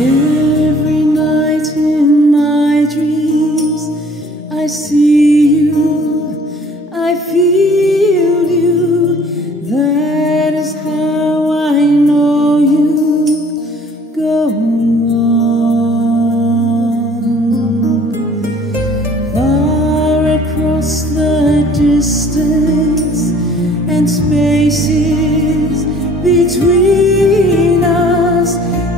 Every night in my dreams I see you, I feel you. That is how I know you. Go on. Far across the distance and spaces between us,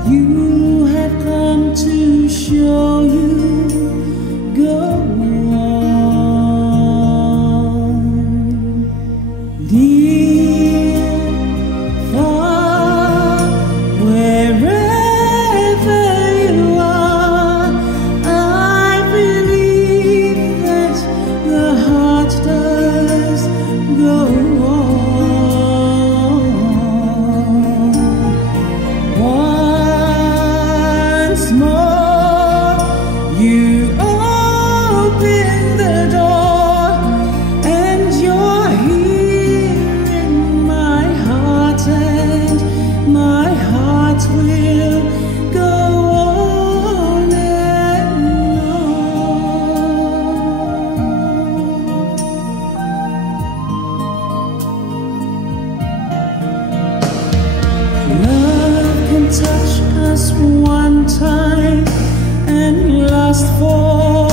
you have come to show you. Go on. Near, far, wherever you are, I believe that the heart does go on. You open the door and you're here in my heart, and my heart will go on and on. Love can touch us one time and last for